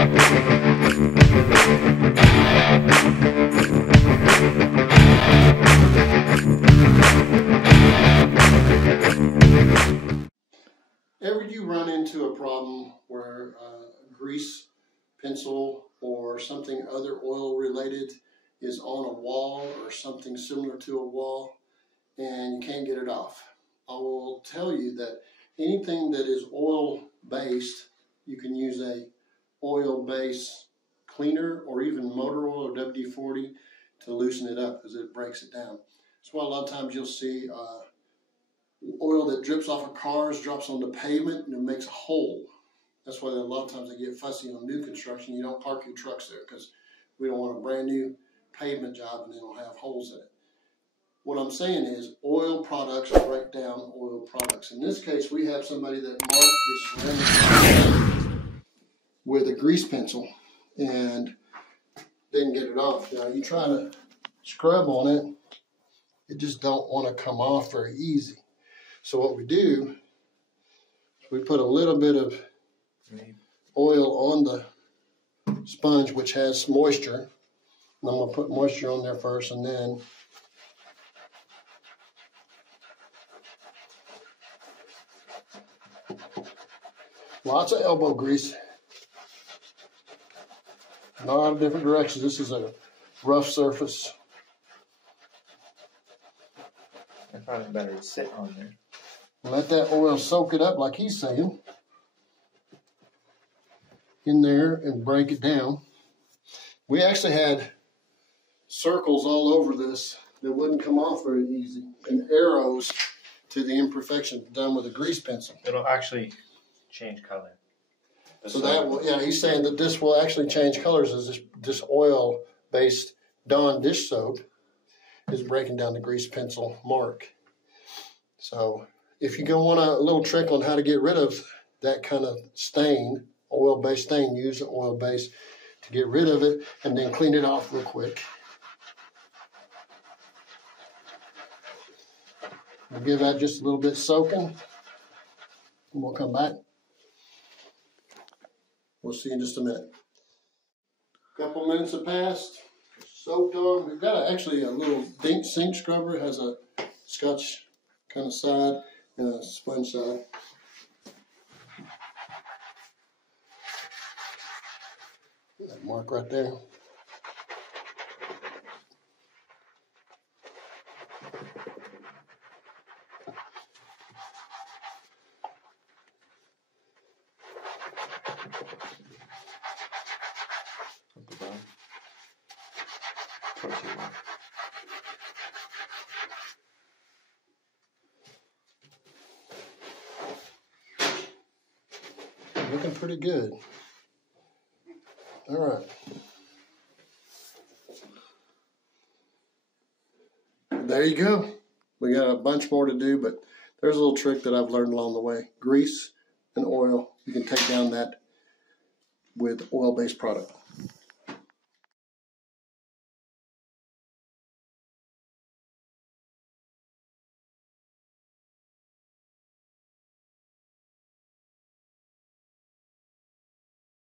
Ever you run into a problem where a grease pencil or something other oil related is on a wall or something similar to a wall and you can't get it off? I will tell you that anything that is oil based, you can use a oil base cleaner or even motor oil or WD-40 to loosen it up because it breaks it down. That's why a lot of times you'll see oil that drips off of cars drops on the pavement and it makes a hole. That's why a lot of times they get fussy on new construction. You don't park your trucks there because we don't want a brand new pavement job and it'll have holes in it. What I'm saying is oil products break down oil products. In this case, we have somebody that marked this ceramic with a grease pencil and didn't get it off. Now you try to scrub on it, it just don't want to come off very easy. So what we do, we put a little bit of oil on the sponge, which has moisture. And I'm going to put moisture on there first, and then lots of elbow grease. A lot of different directions. This is a rough surface. I find it better to sit on there. Let that oil soak it up like he's saying in there and break it down. We actually had circles all over this that wouldn't come off very easy and arrows to the imperfection done with a grease pencil. It'll actually change color. So that will, yeah, he's saying that this will actually change colors as this oil-based Dawn dish soap is breaking down the grease pencil mark. So if you go on a little trick on how to get rid of that kind of stain, oil-based stain, use an oil base to get rid of it and then clean it off real quick. We'll give that just a little bit soaking and we'll come back. We'll see in just a minute. A couple minutes have passed. Soaked on. We've got actually a little sink scrubber. It has a Scotch kind of side and a sponge side. That mark right there. Looking pretty good. All right. There you go. We got a bunch more to do, but there's a little trick that I've learned along the way. Grease and oil. You can take down that with oil-based product.